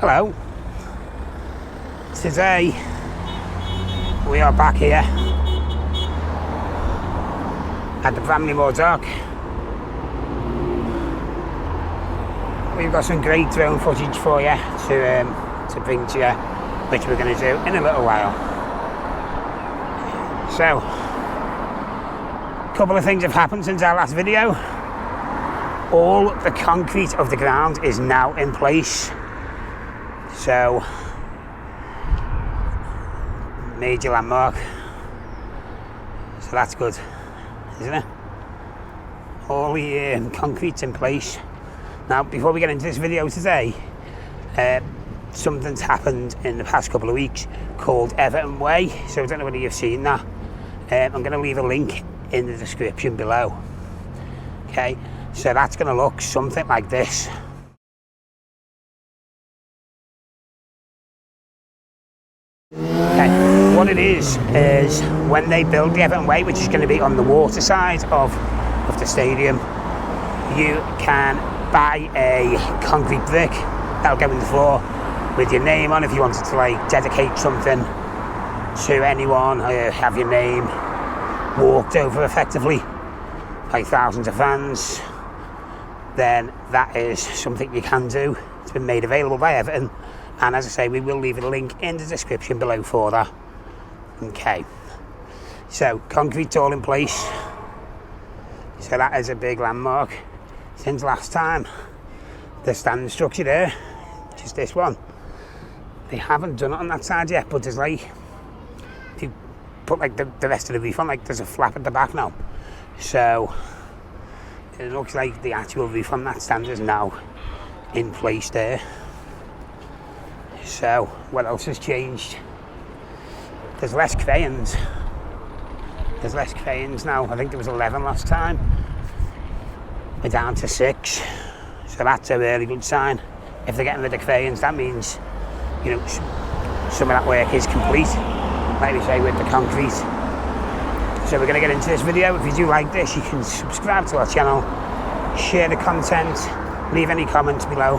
Hello. Today we are back here at the Bramley Moore dock. We've got some great drone footage for you to bring to you, which we're going to do in a little while. So, a couple of things have happened since our last video. All the concrete of the ground is now in place. So, major landmark. So that's good, isn't it? All the concrete's in place. Now, before we get into this video today, something's happened in the past couple of weeks called Everton Way. So I don't know whether you've seen that. I'm going to leave a link in the description below. Okay, so that's going to look something like this. Okay, what it is when they build the Everton Way, which is going to be on the water side of the stadium, you can buy a concrete brick that'll go in the floor with your name on if you wanted to like dedicate something to anyone, have your name walked over effectively by thousands of fans. Then that is something you can do. It's been made available by Everton, and as I say, we will leave a link in the description below for that. Okay, so concrete's all in place, so that is a big landmark. Since last time, the stand structure there, just this one, they haven't done it on that side yet, but there's like, if you put like the rest of the roof on, like there's a flap at the back now, so it looks like the actual roof on that stand is now in place there. So what else has changed? There's less cranes. There's less cranes now. I think there was 11 last time. We're down to 6. So that's a really good sign. If they're getting rid of cranes, that means, you know, some of that work is complete, like we say, with the concrete. So we're going to get into this video. If you do like this, you can subscribe to our channel, share the content, leave any comments below.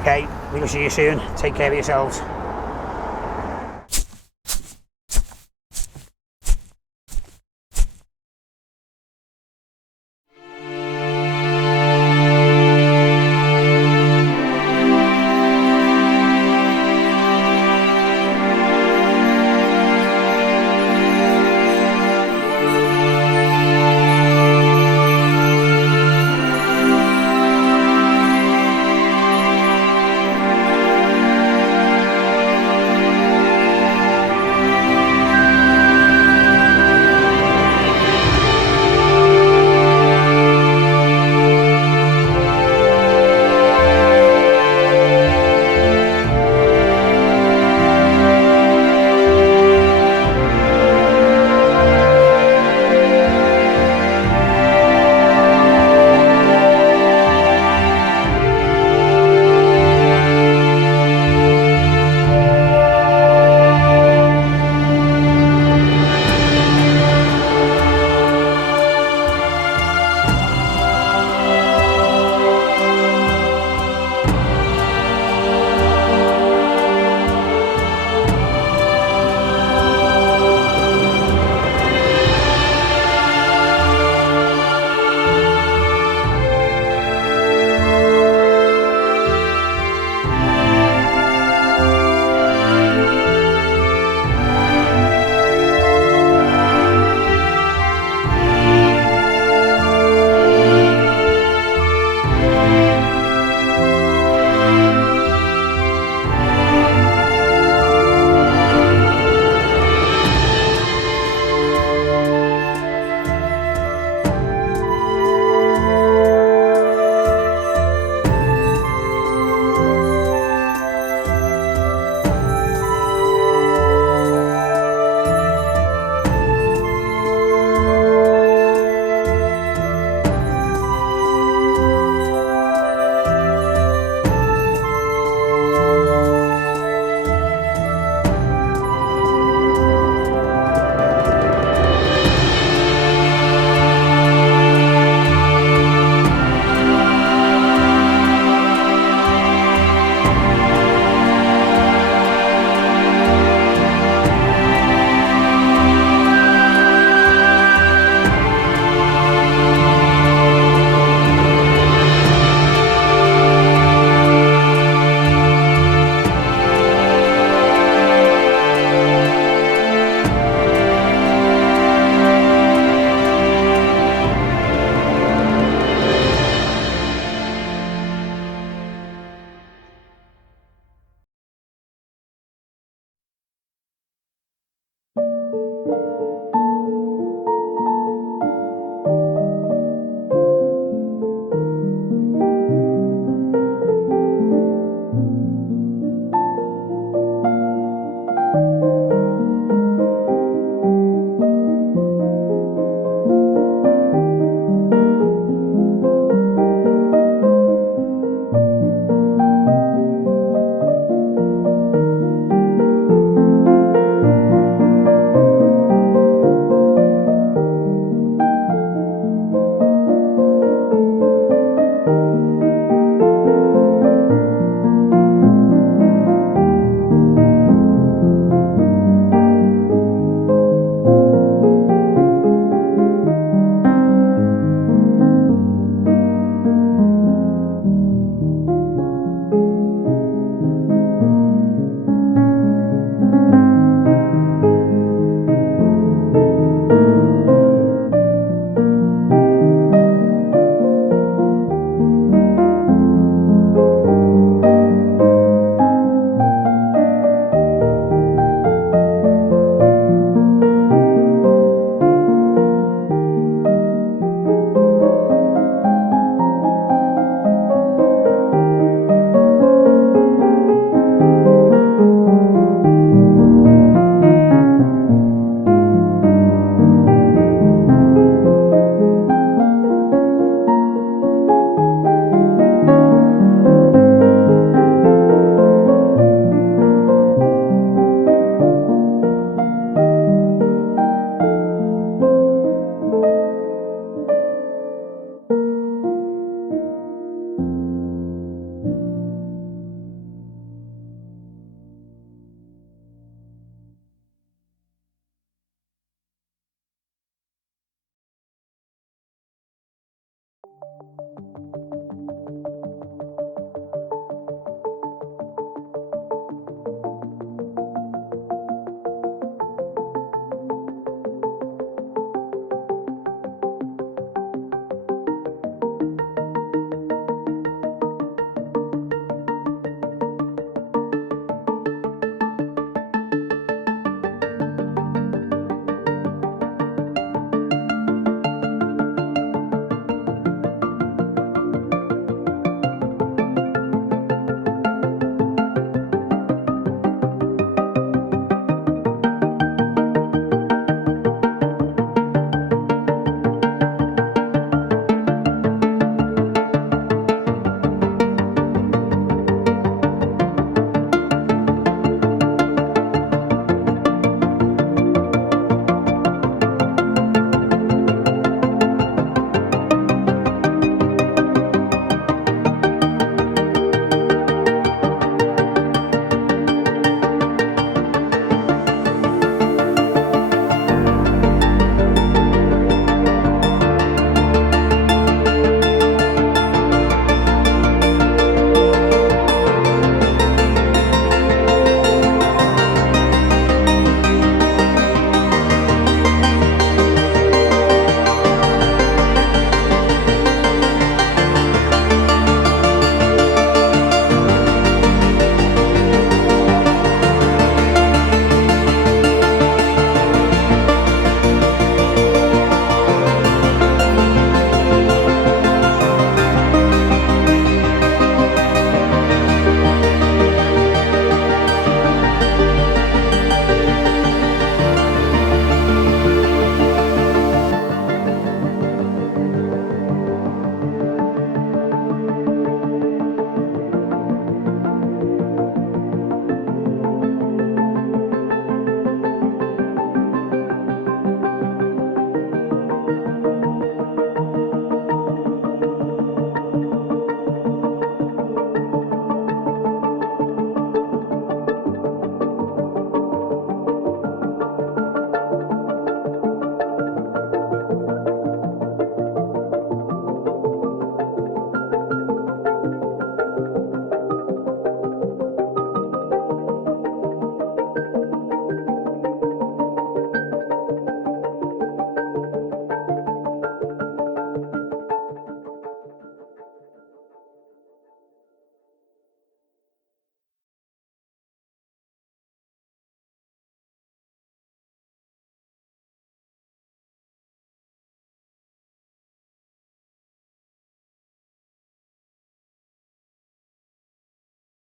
Okay, we'll see you soon. Take care of yourselves.